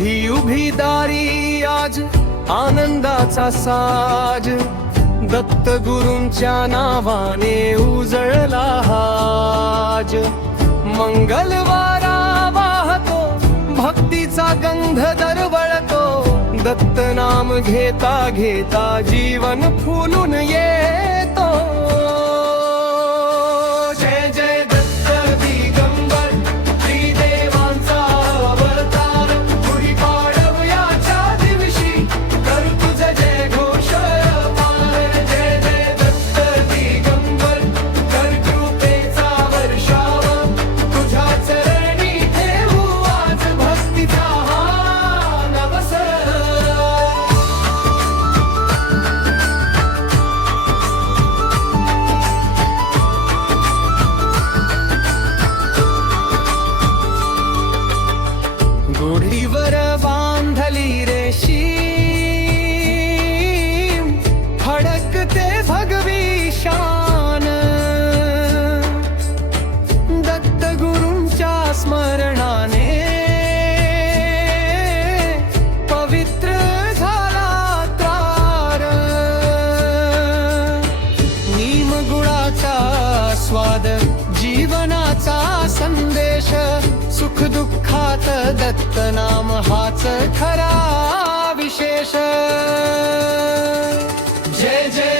गुढी उभी दारी आज आनंदाचा साज, दत्त गुरूंच्या नावाने उजळला हाज। मंगलवारा वाहतो भक्तीचा गंध दरवळतो, दत्त नाम घेता घेता जीवन फुलून येतो। जय जय दत्त दिगंबर, श्रीदेवांचा अवतार, गुढी पाडव्याच्या दिवशी कर तुझे जय घोष पार। जय जय दत्त दिगंबर, कर कृपेचा वर्षाव, तुझ्या चरणी ठेवू आज भक्तीचा हा नवसर। गुढीवर बांधली रेशीम, फडकते भगवी शान, दत्त गुरूंच्या स्मरणाने पवित्र झाला त्रार। नीमगुळाचा स्वाद, जीवनाचा संदेश, सुख दुःखात दत्त नाम हाच खरा विशेष। जय जय